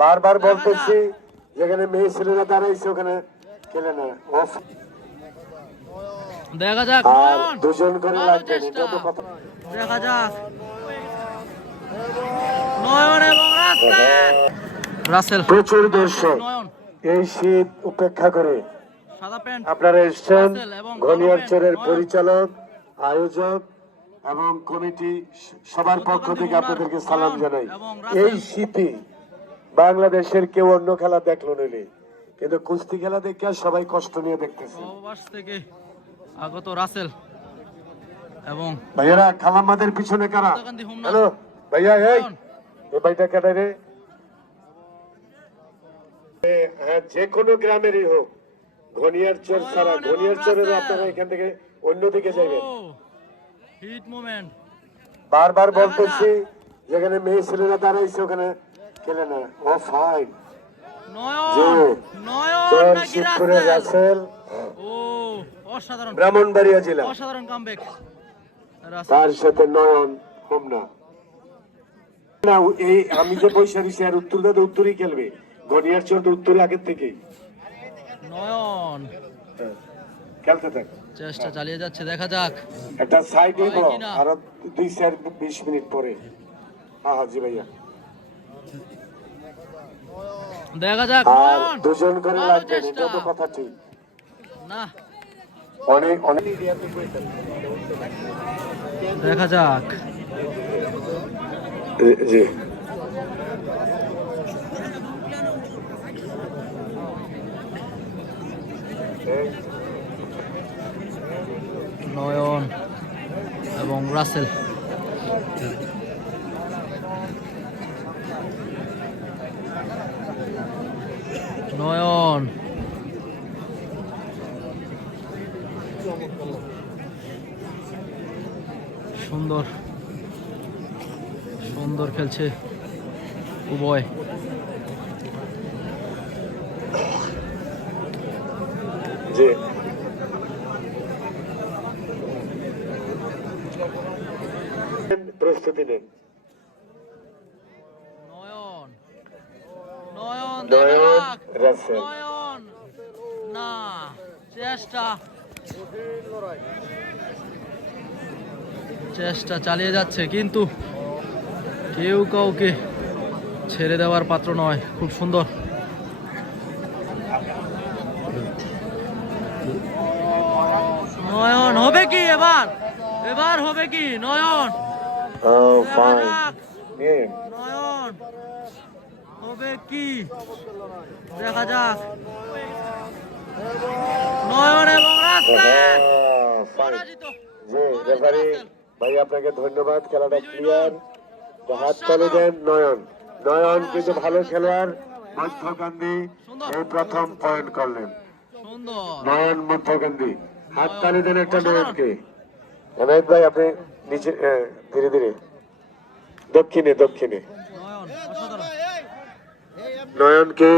বারবার বলতেছি যেখানে মেয়ে ছেলেরা দাঁড়াইছে ওখানে খেলে না। অফ দেখা যাক দুজন করে লাগবে এটা তো কথা দেখা যাক। নয়ন এবং রাসেল। রাসেল। প্রচুর দর্শক। এই শীত উপেক্ষা করে আপনারা এসছেন ঘনিয়ারচরের নয়ন। পরিচালক আয়োজক এবং কমিটি সবার পক্ষ থেকে আপনাদেরকে সালাম জানাই। এই শীতে বাংলাদেশের কেউ অন্য খেলা দেখল নইলে কিন্তু কুস্তি খেলা দেখে সবাই কষ্ট নিয়ে দেখতেছে। থেকে আগত রাসেল এবং ভাইয়ারা খালাম্মাদের পিছনে কারা? হ্যালো ভাইয়া এই। এই ভাইটা কেটে রে? হ্যাঁ যে কোনো গ্রামেরই হোক ঘনিয়ারচর ছাড়া নয়ন এবং আপনারা এখান থেকে অন্যদিকে যাবেন হিট মোমেন্ট। বারবার বলতেছি যেখানে মেয়ে ছেলেরা দাঁড়াইছে ওখানে খেলে না। ও ফাইন ব্রাহ্মণবাড়িয়া জেলা। তার সাথে নয়ন হোমনা না। এই আমি যে পয়সা দিছি আর উত্তর দাদা উত্তরই খেলবে। ঘনিয়ারচর তো উত্তরে আগের থেকেই। নয়ন। হ্যাঁ, খেলতে থাক। চেষ্টা চালিয়ে যাচ্ছে দেখা যাক। একটা সাইড? আরও দুই চার বিশ মিনিট পরে। হ্যাঁ হ্যাঁ জি ভাইয়া। দেখা যাক দুজন করে লাগবে। এটা তো কথা ঠিক। না। অনেক অনেক। দেখা যাক। জি। নয়ন এবং রাসেল। নয়ন। সুন্দর। সুন্দর খেলছে উভয়। প্রস্তুতি নেন। নয়ন। নয়ন নয়ন, দেখাক। রাসেল। না চেষ্টা। চেষ্টা চালিয়ে যাচ্ছে কিন্তু কেউ কাউকে ছেড়ে দেওয়ার পাত্র নয়। খুব সুন্দর। নয়ন হবে কি এবার? এবার হবে কি? নয়ন। ও দেখা ফাইন নয়ন হবে কি দেখা যাক নয়ন এবং রাস্তা ফাইন পরাজিত জি রেফারি ভাই আপনাকে ধন্যবাদ খেলাটা ক্লিয়ার দল। হাত তালি দেন নয়ন নয়ন কিন্তু ভালো। খেলোয়াড় মধ্যকান্দি সুন্দর। এই প্রথম পয়েন্ট করলেন নয়ন মধ্যকান্দি হাত নয়ন, তালি দেন একটা। নয়নকে এনায়েত ভাই আপনি নিচে ধীরে ধীরে। দক্ষিণে দক্ষিণে। নয়নকে